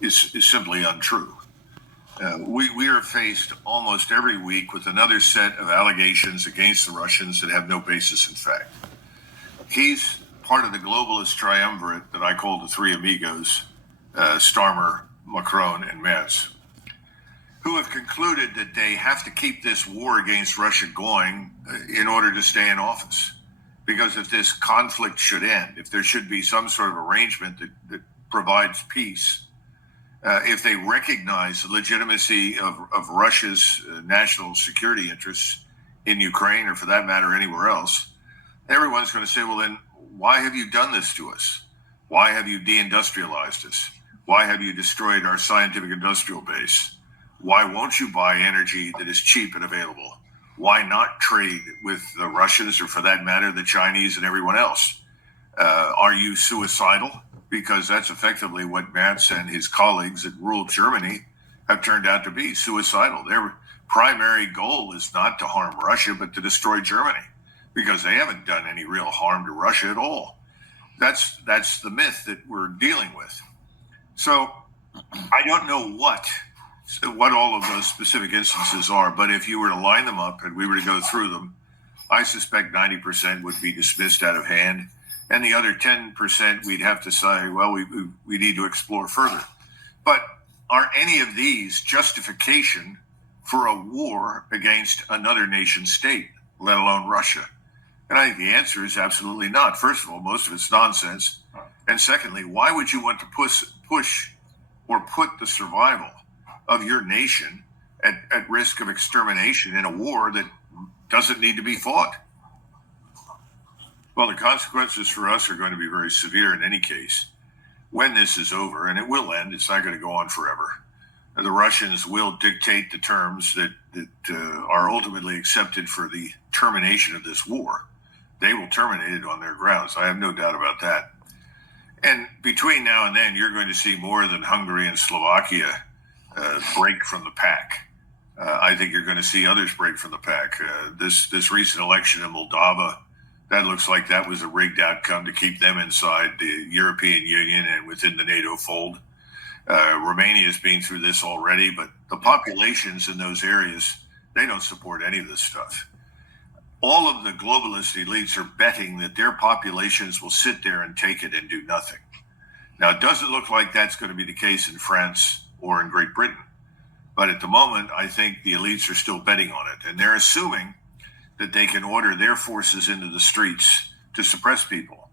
is simply untrue. We are faced almost every week with another set of allegations against the Russians that have no basis in fact. He's part of the globalist triumvirate that I call the Three Amigos, Starmer, Macron, and Merz, who have concluded that they have to keep this war against Russia going in order to stay in office. Because if this conflict should end, if there should be some sort of arrangement that provides peace, if they recognize the legitimacy of Russia's national security interests in Ukraine, or for that matter, anywhere else, everyone's going to say, well, then why have you done this to us? Why have you deindustrialized us? Why have you destroyed our scientific industrial base? Why won't you buy energy that is cheap and available? Why not trade with the Russians, or for that matter, the Chinese and everyone else? Are you suicidal? Because that's effectively what Merz and his colleagues that ruled Germany have turned out to be, suicidal. Their primary goal is not to harm Russia, but to destroy Germany, because they haven't done any real harm to Russia at all. That's the myth that we're dealing with. So I don't know what all of those specific instances are, but if you were to line them up and we were to go through them, I suspect 90% would be dismissed out of hand. And the other 10%, we'd have to say, well, we need to explore further. But are any of these justification for a war against another nation state, let alone Russia? And I think the answer is absolutely not. First of all, most of it's nonsense. And secondly, why would you want to push or put the survival of your nation at risk of extermination in a war that doesn't need to be fought? Well, the consequences for us are going to be very severe in any case. When this is over, and it will end, it's not going to go on forever. The Russians will dictate the terms that are ultimately accepted for the termination of this war. They will terminate it on their grounds. I have no doubt about that. And between now and then, you're going to see more than Hungary and Slovakia break from the pack. I think you're going to see others break from the pack. This recent election in Moldova, that looks like that was a rigged outcome to keep them inside the European Union and within the NATO fold. Romania has been through this already, but the populations in those areas, they don't support any of this stuff. All of the globalist elites are betting that their populations will sit there and take it and do nothing. Now, it doesn't look like that's going to be the case in France or in Great Britain. But at the moment, I think the elites are still betting on it. And they're assuming that they can order their forces into the streets to suppress people.